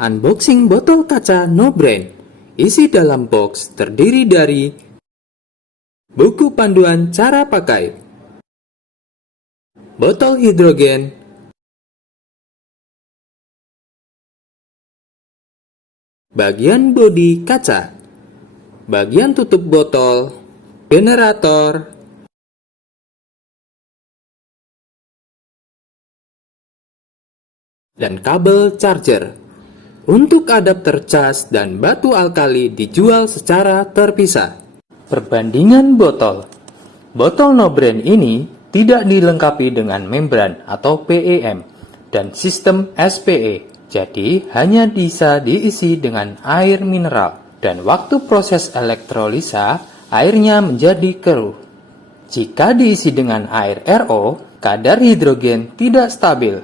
Unboxing botol kaca No Brand. Isi dalam box terdiri dari buku panduan cara pakai, botol hidrogen, bagian bodi kaca, bagian tutup botol, generator, dan kabel charger. Untuk adapter cas dan batu alkali dijual secara terpisah. Perbandingan botol. Botol No Brand ini tidak dilengkapi dengan membran atau PEM dan sistem SPE. Jadi hanya bisa diisi dengan air mineral dan waktu proses elektrolisa airnya menjadi keruh. Jika diisi dengan air RO, kadar hidrogen tidak stabil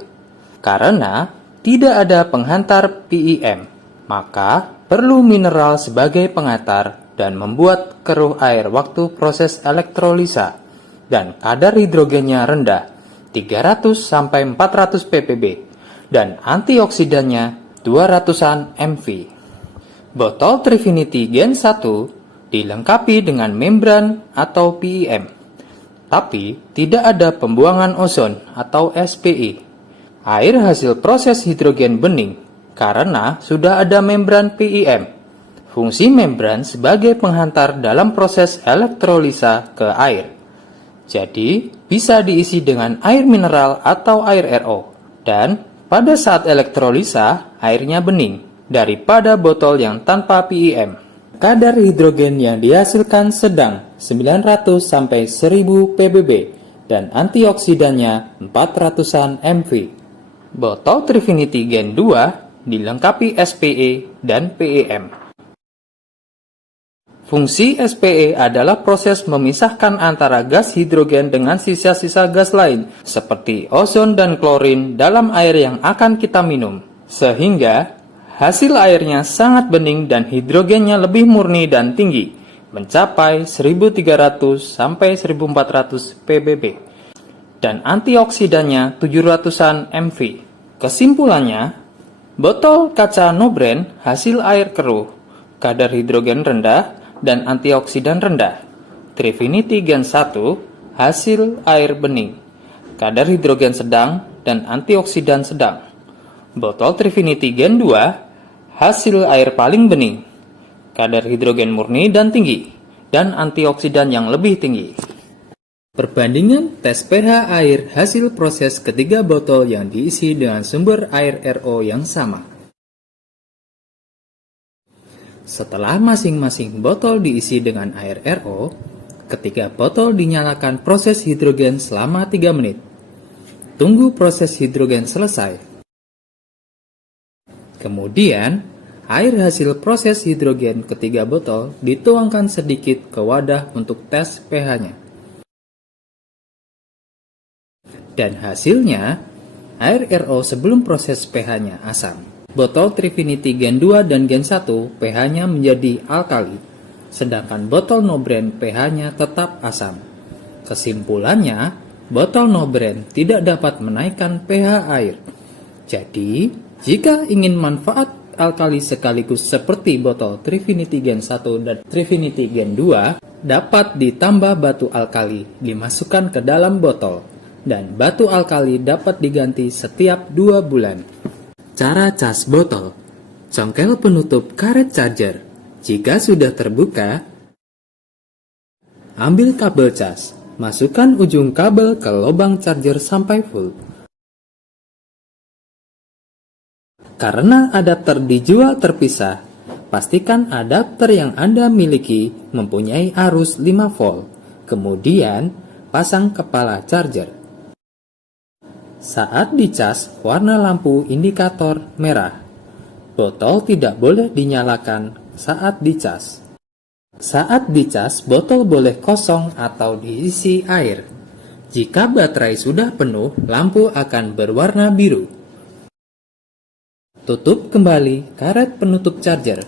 karena tidak ada penghantar PEM, maka perlu mineral sebagai penghantar dan membuat keruh air waktu proses elektrolisa, dan kadar hidrogennya rendah 300-400 ppb dan antioksidannya 200-an mV. Botol Trifinity Gen 1 dilengkapi dengan membran atau PEM, tapi tidak ada pembuangan ozon atau SPE. Air hasil proses hidrogen bening karena sudah ada membran PEM. Fungsi membran sebagai penghantar dalam proses elektrolisa ke air. Jadi, bisa diisi dengan air mineral atau air RO. Dan pada saat elektrolisa, airnya bening daripada botol yang tanpa PEM. Kadar hidrogen yang dihasilkan sedang 900-1000 ppb dan antioksidannya 400-an mV. Botol Trifinity Gen 2 dilengkapi SPE dan PEM. Fungsi SPE adalah proses memisahkan antara gas hidrogen dengan sisa-sisa gas lain, seperti ozon dan klorin dalam air yang akan kita minum, sehingga hasil airnya sangat bening dan hidrogennya lebih murni dan tinggi, mencapai 1300-1400 ppb, dan antioksidannya 700-an mV. Kesimpulannya, botol kaca No Brand hasil air keruh, kadar hidrogen rendah, dan antioksidan rendah. Trifinity Gen 1 hasil air bening, kadar hidrogen sedang, dan antioksidan sedang. Botol Trifinity Gen 2 hasil air paling bening, kadar hidrogen murni dan tinggi, dan antioksidan yang lebih tinggi. Perbandingan tes pH air hasil proses ketiga botol yang diisi dengan sumber air RO yang sama. Setelah masing-masing botol diisi dengan air RO, ketiga botol dinyalakan proses hidrogen selama 3 menit. Tunggu proses hidrogen selesai. Kemudian, air hasil proses hidrogen ketiga botol dituangkan sedikit ke wadah untuk tes pH-nya. Dan hasilnya, air RO sebelum proses pH-nya asam. Botol Trifinity Gen 2 dan Gen 1 pH-nya menjadi alkali, sedangkan botol No Brand pH-nya tetap asam. Kesimpulannya, botol No Brand tidak dapat menaikkan pH air. Jadi, jika ingin manfaat alkali sekaligus seperti botol Trifinity Gen 1 dan Trifinity Gen 2, dapat ditambah batu alkali dimasukkan ke dalam botol. Dan batu alkali dapat diganti setiap 2 bulan. Cara cas botol. Congkel penutup karet charger. Jika sudah terbuka, ambil kabel cas. Masukkan ujung kabel ke lubang charger sampai full. Karena adapter dijual terpisah, pastikan adapter yang Anda miliki mempunyai arus 5 volt. Kemudian, pasang kepala charger. Saat dicas, warna lampu indikator merah. Botol tidak boleh dinyalakan saat dicas. Saat dicas, botol boleh kosong atau diisi air. Jika baterai sudah penuh, lampu akan berwarna biru. Tutup kembali karet penutup charger.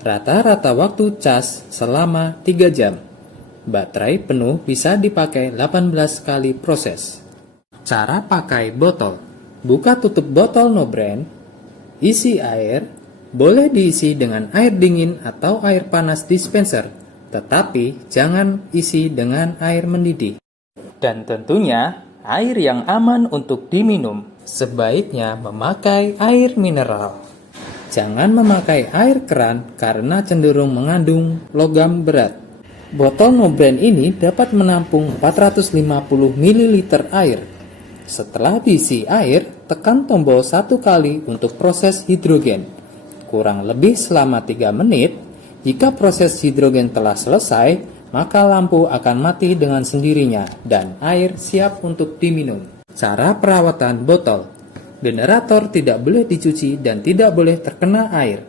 Rata-rata waktu cas selama 3 jam. Baterai penuh bisa dipakai 18 kali proses. Cara pakai botol. Buka tutup botol No Brand. Isi air, boleh diisi dengan air dingin atau air panas dispenser, tetapi jangan isi dengan air mendidih. Dan tentunya, air yang aman untuk diminum, sebaiknya memakai air mineral. Jangan memakai air keran karena cenderung mengandung logam berat. Botol no brand ini dapat menampung 450 ml air. Setelah diisi air, tekan tombol 1 kali untuk proses hidrogen. Kurang lebih selama 3 menit. Jika proses hidrogen telah selesai, maka lampu akan mati dengan sendirinya dan air siap untuk diminum. Cara perawatan botol. Generator tidak boleh dicuci dan tidak boleh terkena air.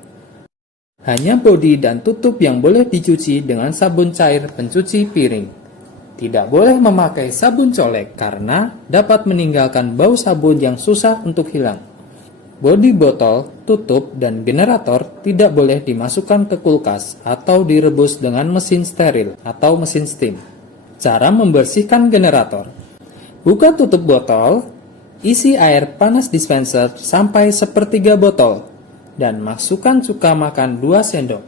Hanya bodi dan tutup yang boleh dicuci dengan sabun cair pencuci piring. Tidak boleh memakai sabun colek karena dapat meninggalkan bau sabun yang susah untuk hilang. Bodi botol, tutup, dan generator tidak boleh dimasukkan ke kulkas atau direbus dengan mesin steril atau mesin steam. Cara membersihkan generator. Buka tutup botol, isi air panas dispenser sampai sepertiga botol, dan masukkan cuka makan 2 sendok.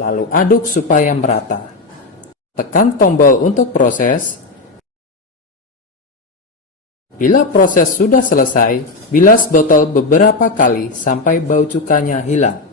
Lalu aduk supaya merata. Tekan tombol untuk proses. Bila proses sudah selesai, bilas botol beberapa kali sampai bau cukanya hilang.